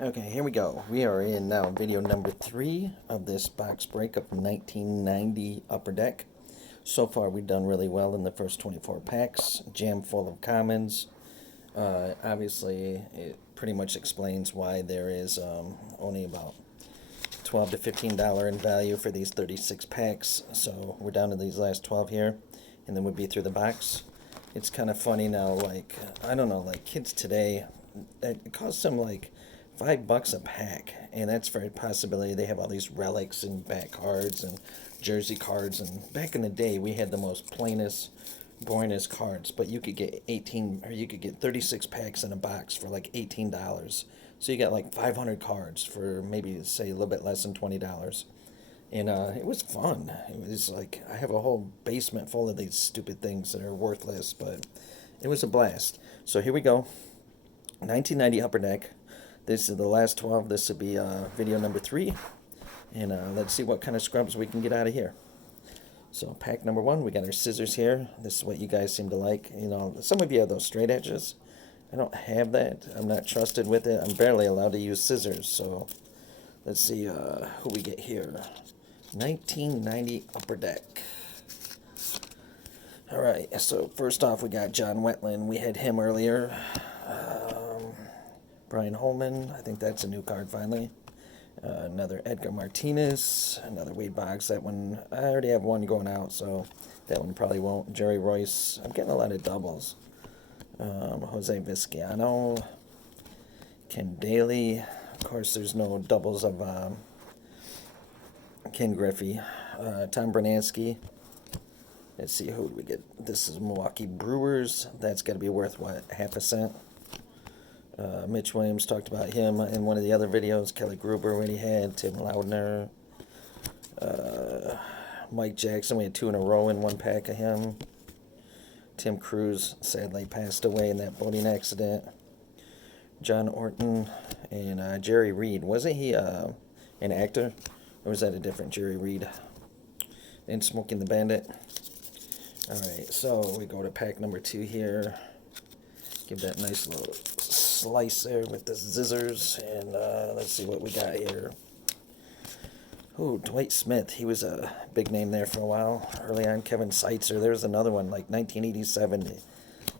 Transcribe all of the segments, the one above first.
Okay, here we go. We are in now video number 3 of this box break of 1990 Upper Deck. So far, we've done really well in the first 24 packs, jam full of commons. Obviously, it pretty much explains why there is only about $12 to $15 in value for these 36 packs. So we're down to these last 12 here, and then we'll be through the box. It's kind of funny now, like, I don't know, like kids today, it costs them like $5 a pack, and that's for a possibility. They have all these relics and back cards and jersey cards, and back in the day we had the most plainest, boringest cards, but you could get 18 or you could get 36 packs in a box for like $18. So you got like 500 cards for maybe say a little bit less than $20. And it was fun. It was like I have a whole basement full of these stupid things that are worthless, but it was a blast. So here we go. 1990 Upper Deck. This is the last 12. This will be video number 3. And let's see what kind of scrubs we can get out of here. So pack number 1, we got our scissors here. This is what you guys seem to like. You know, some of you have those straight edges. I don't have that. I'm not trusted with it. I'm barely allowed to use scissors. So let's see who we get here. 1990 Upper Deck. All right, so first off, we got John Wetland. We had him earlier. Brian Holman, I think that's a new card finally. Another Edgar Martinez, another Wade Boggs. That one, I already have one going out, so that one probably won't. Jerry Royce, I'm getting a lot of doubles. Jose Vizcaino, Ken Daly. Of course, there's no doubles of Ken Griffey. Tom Bernansky. Let's see, who do we get? This is Milwaukee Brewers. That's got to be worth, what, half a cent? Mitch Williams, talked about him in one of the other videos. Kelly Gruber, when he had. Tim Laudner. Mike Jackson, we had 2 in a row in one pack of him. Tim Cruz sadly passed away in that boating accident. John Orton and Jerry Reed. Wasn't he an actor? Or was that a different Jerry Reed? And Smoking the Bandit. Alright, so we go to pack number 2 here. Give that nice little slice there with the scissors. And let's see what we got here. Ooh, Dwight Smith. He was a big name there for a while. Early on, Kevin Seitzer. There's another one, like 1987. He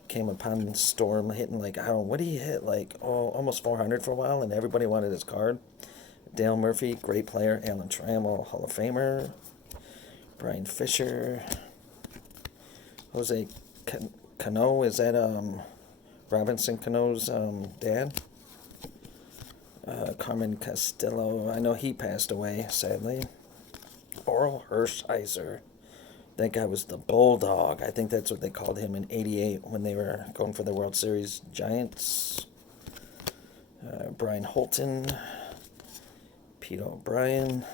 came upon Storm hitting like, I don't know, what did he hit? Like, almost 400 for a while, and everybody wanted his card. Dale Murphy, great player. Alan Trammell, Hall of Famer. Brian Fisher. Jose Cano, is that Robinson Cano's dad? Carmen Castillo, I know he passed away, sadly. Oral Hershiser, that guy was the Bulldog. I think that's what they called him in '88 when they were going for the World Series. Giants. Brian Holton. Pete O'Brien.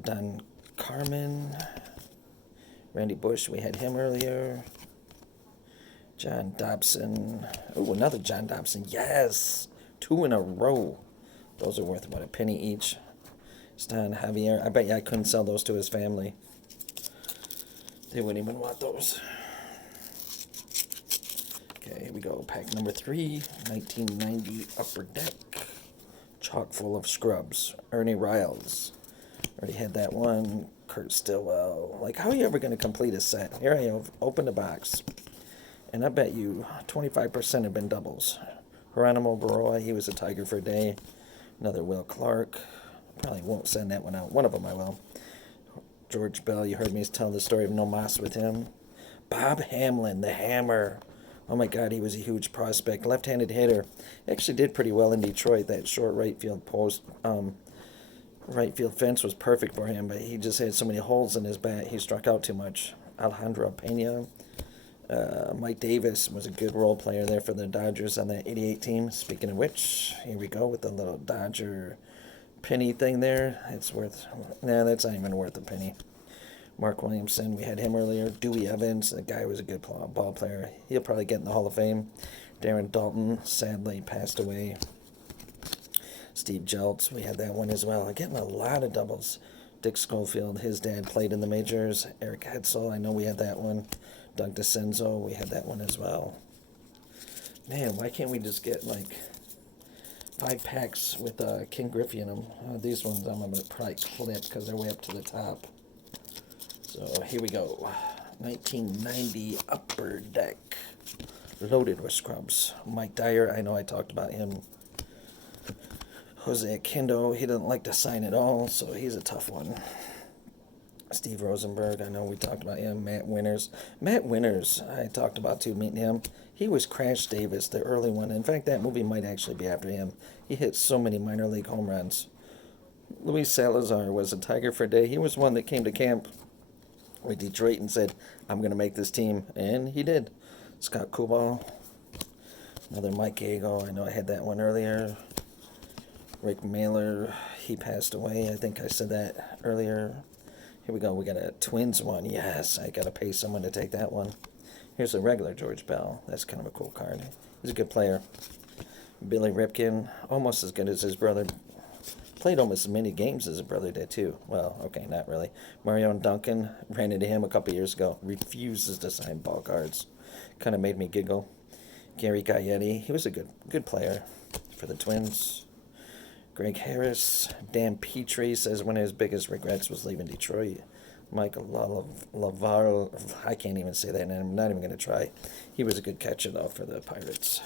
Don Carmen. Randy Bush, we had him earlier. John Dobson. Oh, another John Dobson. Yes! 2 in a row. Those are worth, what, a penny each. Stan Javier. I bet you I couldn't sell those to his family. They wouldn't even want those. Okay, here we go. Pack number 3. 1990 Upper Deck. Chock full of scrubs. Ernie Riles. Already had that one. Kurt Stillwell. Like, how are you ever going to complete a set? Here I have. Open the box. And I bet you 25% have been doubles. Geronimo Baroa, he was a Tiger for a day. Another Will Clark. Probably won't send that one out. One of them I will. George Bell, you heard me tell the story of No Mas with him. Bob Hamlin, the Hammer. Oh my God, he was a huge prospect. Left-handed hitter. Actually did pretty well in Detroit. That short right field post, right field fence was perfect for him, but he just had so many holes in his bat. He struck out too much. Alejandro Pena. Mike Davis was a good role player there for the Dodgers on that '88 team. Speaking of which, here we go with the little Dodger penny thing there. It's worth, nah, that's not even worth a penny. Mark Williamson, we had him earlier. Dewey Evans, the guy was a good ball player. He'll probably get in the Hall of Fame. Darren Dalton, sadly passed away. Steve Jeltz, we had that one as well. Getting a lot of doubles. Dick Schofield, his dad played in the majors. Eric Hetzel, I know we had that one. Doug DeCenzo, we had that one as well. Man, why can't we just get, like, 5 packs with King Griffey in them. These ones I'm going to probably clip because they're way up to the top. So here we go. 1990 Upper Deck. Loaded with scrubs. Mike Dyer, I know I talked about him. Jose Akindo, he doesn't like to sign at all, so he's a tough one. Steve Rosenberg, I know we talked about him. Matt Winters. Matt Winters, I talked about too, meeting him. He was Crash Davis, the early one. In fact, that movie might actually be after him. He hit so many minor league home runs. Luis Salazar was a Tiger for a day. He was one that came to camp with Detroit and said, I'm going to make this team. And he did. Scott Kubal. Another Mike Gago. I know I had that one earlier. Rick Mailer. He passed away. I think I said that earlier. Here we go. We got a Twins one. Yes, I got to pay someone to take that one. Here's a regular George Bell. That's kind of a cool card. He's a good player. Billy Ripken. Almost as good as his brother. Played almost as many games as his brother did, too. Well, okay, not really. Mario Duncan. Ran into him a couple years ago. Refuses to sign ball cards. Kind of made me giggle. Gary Gaetti. He was a good player for the Twins. Greg Harris. Dan Petrie says one of his biggest regrets was leaving Detroit. Michael Lavar. I can't even say that, and I'm not even going to try. He was a good catcher, though, for the Pirates.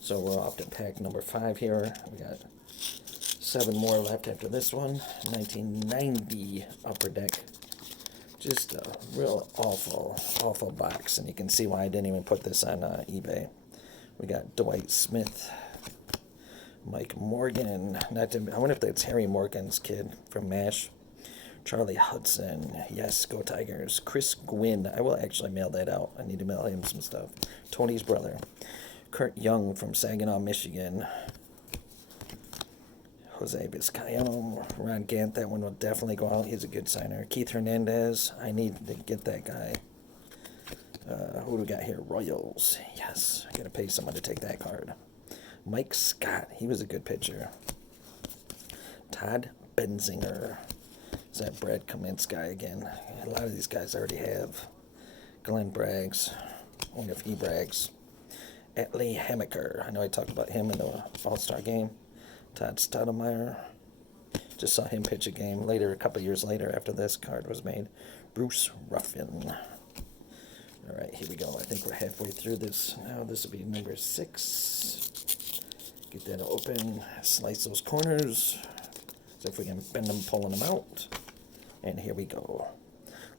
So we're off to pack number 5 here. We got 7 more left after this one. 1990 Upper Deck. Just a real awful box, and you can see why I didn't even put this on eBay. We got Dwight Smith, Mike Morgan. I wonder if that's Harry Morgan's kid from MASH. Charlie Hudson. Yes, go Tigers. Chris Gwynn. I will actually mail that out. I need to mail him some stuff. Tony's brother. Kurt Young from Saginaw, Michigan. Jose Vizcaino, Ron Gant, that one will definitely go out. He's a good signer. Keith Hernandez, I need to get that guy. Who do we got here? Royals. Yes, I gotta pay someone to take that card. Mike Scott, he was a good pitcher. Todd Benzinger. Is that Brad Kaminsky again? A lot of these guys I already have. Glenn Braggs. I wonder if he brags. Atlee Hammaker. I know I talked about him in the All-Star game. Todd Stoudemire. Just saw him pitch a game later, a couple years later after this card was made. Bruce Ruffin. All right, here we go. I think we're halfway through this. Now this will be number 6. Get that open. Slice those corners. See if we can bend them, pulling them out. And here we go.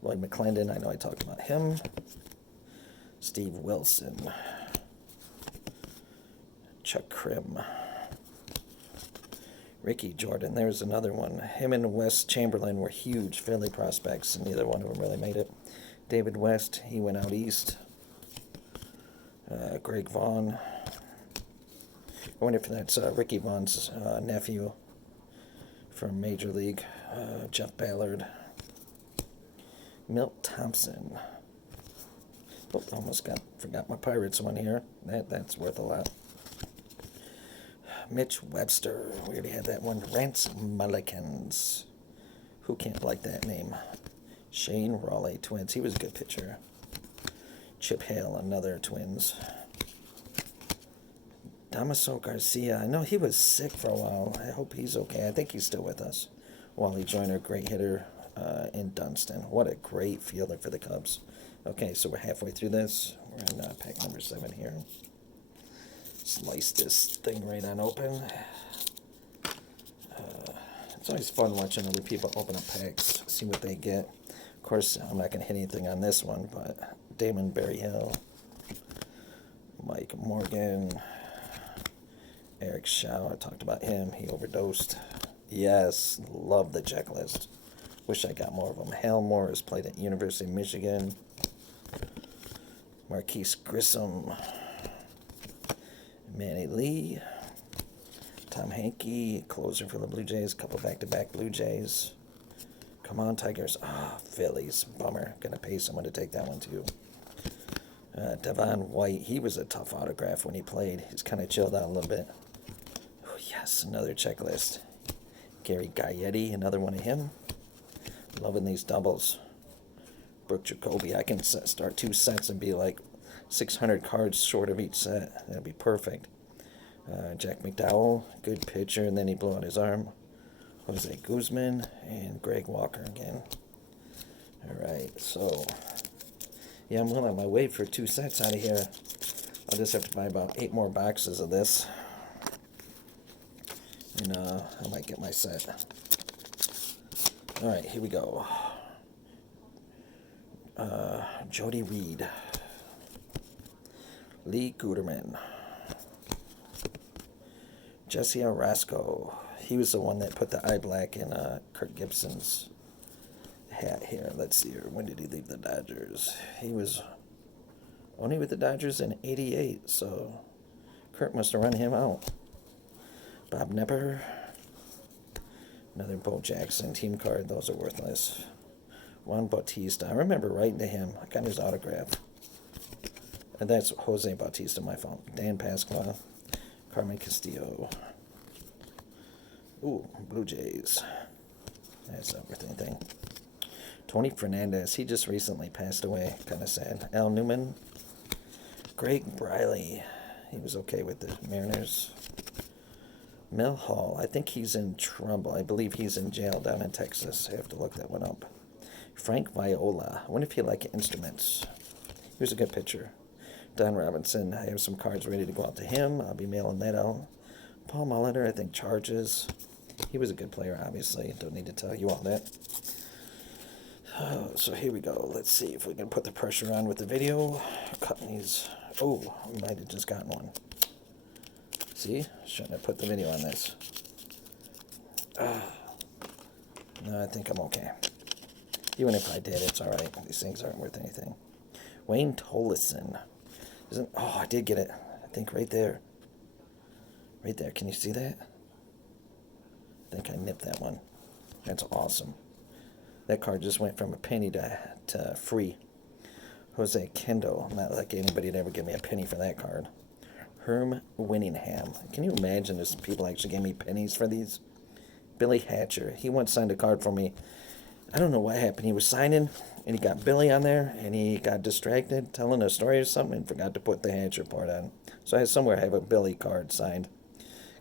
Lloyd McClendon. I know I talked about him. Steve Wilson. Chuck Krim. Ricky Jordan, there's another one. Him and Wes Chamberlain were huge Philly prospects, and neither one of them really made it. David West, he went out east. Greg Vaughn. I wonder if that's Ricky Vaughn's nephew from Major League. Jeff Ballard. Milt Thompson. Oh, almost forgot my Pirates one here. That's worth a lot. Mitch Webster. We already had that one. Rance Mullikins. Who can't like that name? Shane Raleigh, Twins. He was a good pitcher. Chip Hale, another Twins. Damaso Garcia. I know he was sick for a while. I hope he's okay. I think he's still with us. Wally Joyner, great hitter in Dunston. What a great fielder for the Cubs. Okay, so we're halfway through this. We're in pack number 7 here. Slice this thing right on open. It's always fun watching other people open up packs, see what they get. Of course, I'm not going to hit anything on this one, but Damon Berryhill, Mike Morgan, Eric Shaw, I talked about him. He overdosed. Yes, love the checklist. Wish I got more of them. Hal Morris played at University of Michigan. Marquise Grissom. Manny Lee, Tom Hankey, closer for the Blue Jays, couple back-to-back Blue Jays. Come on, Tigers. Phillies. Bummer. Gonna pay someone to take that one, too. Devon White, he was a tough autograph when he played. He's kind of chilled out a little bit. Oh, yes, another checklist. Gary Gaetti, another one of him. Loving these doubles. Brooke Jacoby, I can start 2 sets and be like 600 cards short of each set. That'd be perfect. Jack McDowell, good pitcher, and then he blew out his arm. Jose Guzman and Greg Walker again. Alright, so yeah, I'm well on my way for 2 sets out of here. I'll just have to buy about 8 more boxes of this. And I might get my set. Alright, here we go. Jody Reed. Lee Guterman. Jesse Orasco. He was the one that put the eye black in Kirk Gibson's hat here. Let's see here. When did he leave the Dodgers? He was only with the Dodgers in '88, so Kirk must have run him out. Bob Nepper. Another Bo Jackson team card. Those are worthless. Juan Bautista. I remember writing to him. I got his autograph. And that's Jose Bautista, my phone. Dan Pasqua. Carmen Castillo. Ooh, Blue Jays. That's not worth anything. Tony Fernandez. He just recently passed away. Kind of sad. Al Newman. Greg Briley. He was okay with the Mariners. Mel Hall. I think he's in trouble. I believe he's in jail down in Texas. I have to look that one up. Frank Viola. I wonder if he liked instruments. He was a good pitcher. Don Robinson. I have some cards ready to go out to him. I'll be mailing that out. Paul Molitor, I think, charges. He was a good player, obviously. Don't need to tell you all that. So here we go. Let's see if we can put the pressure on with the video. Cutting these. Oh, we might have just gotten one. See? Shouldn't have put the video on this. No, I think I'm okay. Even if I did, it's alright. These things aren't worth anything. Wayne Tolleson. Oh, I did get it. I think right there. Right there. Can you see that? I think I nipped that one. That's awesome. That card just went from a penny to free. Jose Kendall. Not like anybody'd ever give me a penny for that card. Herm Winningham. Can you imagine there's people actually gave me pennies for these? Billy Hatcher. He once signed a card for me. I don't know what happened. He was signing, and he got Billy on there, and he got distracted telling a story or something and forgot to put the Hatcher part on. So I somewhere have a Billy card signed.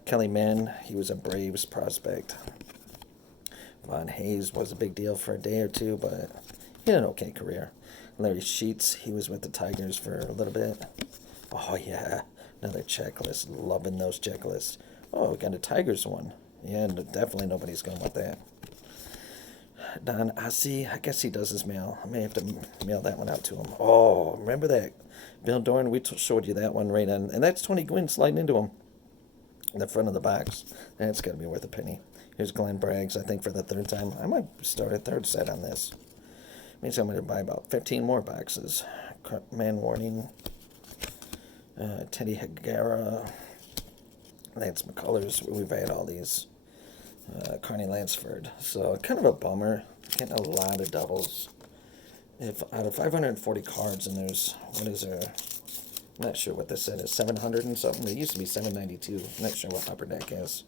Kelly Mann, he was a Braves prospect. Von Hayes was a big deal for a day or two, but he had an okay career. Larry Sheets, he was with the Tigers for a little bit. Oh, yeah, another checklist. Loving those checklists. Oh, we got a Tigers one. Yeah, definitely nobody's going to want that. Don Ossie, I guess he does his mail. I may have to mail that one out to him. Oh, remember that? Bill Dorn, we showed you that one right on. And that's Tony Gwynn sliding into him. In the front of the box. That's got to be worth a penny. Here's Glenn Braggs, I think, for the 3rd time. I might start a 3rd set on this. Means I'm going to buy about 15 more boxes. Man Warning. Teddy Higuera. Lance McCullers. We've had all these. Carney Lansford. So kind of a bummer. Getting a lot of doubles. If out of 540 cards, and there's, what is there? I'm not sure what this set is. 700 and something. It used to be 792. I'm not sure what Upper Deck is.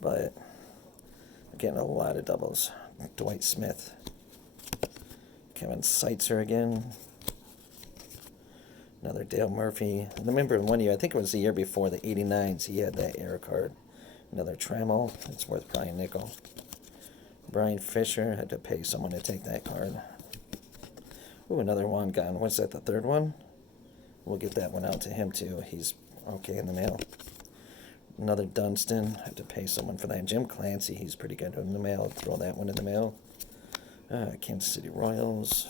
But I'm getting a lot of doubles. Dwight Smith. Kevin Seitzer again. Another Dale Murphy. I remember one year, I think it was the year before, the 89s, he had that error card. Another Trammell. It's worth probably a nickel. Brian Fisher. Had to pay someone to take that card. Ooh, another one gone. What's that, the 3rd one? We'll get that one out to him, too. He's okay in the mail. Another Dunston. Had to pay someone for that. Jim Clancy. He's pretty good in the mail. Throw that one in the mail. Kansas City Royals.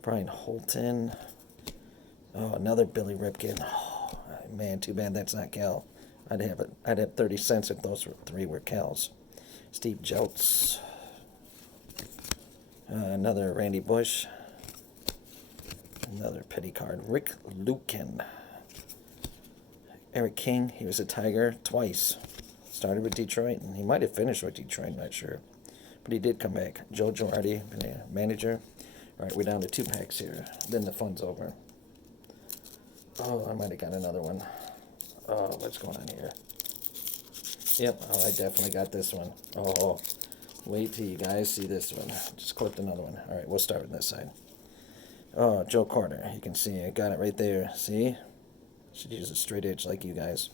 Brian Holton. Oh, another Billy Ripken. Oh, man, too bad that's not Cal. I'd have 30 cents if those 3 were Cal's. Steve Jeltz. Another Randy Bush. Another pity card. Rick Lukin. Eric King. He was a Tiger twice. Started with Detroit, and he might have finished with Detroit, not sure. But he did come back. Joe Girardi, manager. All right, we're down to 2 packs here. Then the fun's over. Oh, I might have got another one. Oh, what's going on here? Yep, oh, I definitely got this one. Oh, wait till you guys see this one. Just clipped another one. All right, we'll start with this side. Oh, Joe Carter. You can see I got it right there. See? Should use a straight edge like you guys.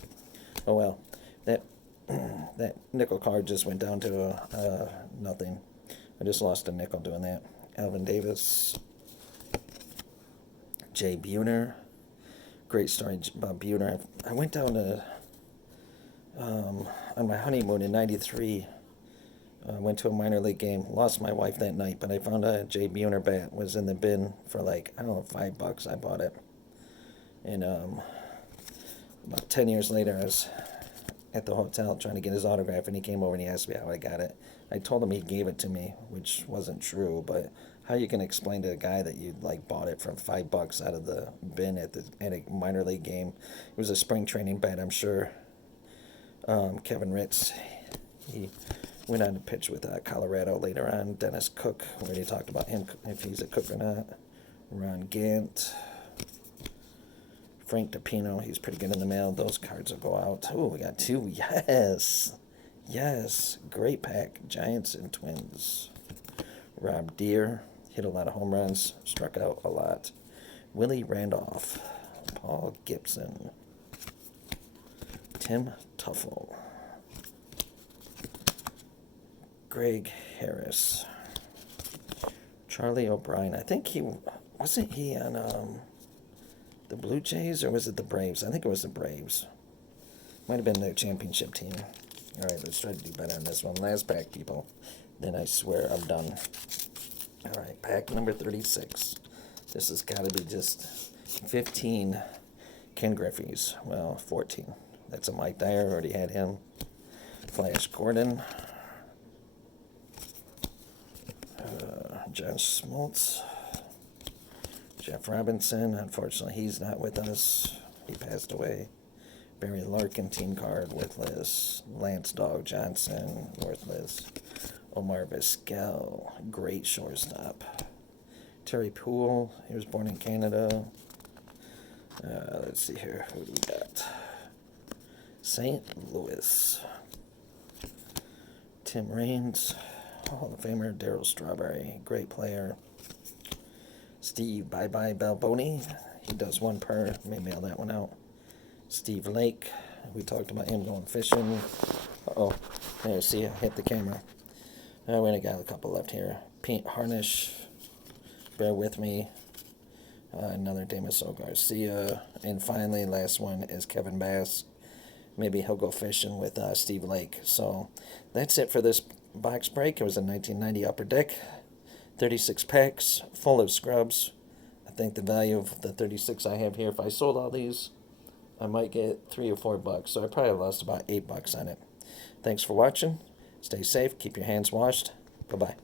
Oh well, that that nickel card just went down to nothing. I just lost a nickel doing that. Alvin Davis, Jay Buhner. Great story about Buhner. I went down to on my honeymoon in '93. Went to a minor league game. Lost my wife that night, but I found a Jay Buhner bat was in the bin for like, I don't know, $5. I bought it, and about 10 years later, I was at the hotel trying to get his autograph, and he came over and he asked me how I got it. I told him he gave it to me, which wasn't true, but how you can explain to a guy that you like bought it from $5 out of the bin at a minor league game? It was a spring training bat, I'm sure. Kevin Ritz, he went on to pitch with Colorado later on. Dennis Cook, where they talked about him, if he's a Cook or not. Ron Gant. Frank DiPino, he's pretty good in the mail. Those cards will go out. Oh, we got two. Yes. Yes. Great pack. Giants and Twins. Rob Deere, hit a lot of home runs, struck out a lot. Willie Randolph. Paul Gibson. Tim Tuffle. Greg Harris. Charlie O'Brien. I think wasn't he on the Blue Jays, or was it the Braves? I think it was the Braves. Might have been their championship team. All right, let's try to do better on this one. Last pack, people. Then I swear I'm done. All right, pack number 36. This has got to be just 15 Ken Griffey's. Well, 14. That's a Mike Dyer. Already had him. Flash Gordon. John Smoltz. Jeff Robinson. Unfortunately, he's not with us. He passed away. Barry Larkin team card, worthless. Lance Dog Johnson, worthless. Omar Vizquel, great shortstop. Terry Poole, he was born in Canada. Let's see here, who do we got? St. Louis. Tim Raines, Hall of Famer. Darryl Strawberry, great player. Steve Bye-Bye Balboni, he does one per, may mail that one out. Steve Lake, we talked about him going fishing. Uh-oh, there, see, I hit the camera. We only got a couple left here. Pete Harnish, bear with me. Another Damaso Garcia. And finally, last one is Kevin Bass. Maybe he'll go fishing with Steve Lake. So that's it for this box break. It was a 1990 Upper Deck. 36 packs, full of scrubs. I think the value of the 36 I have here, if I sold all these, I might get $3 or $4. So I probably lost about $8 on it. Thanks for watching. Stay safe. Keep your hands washed. Bye-bye.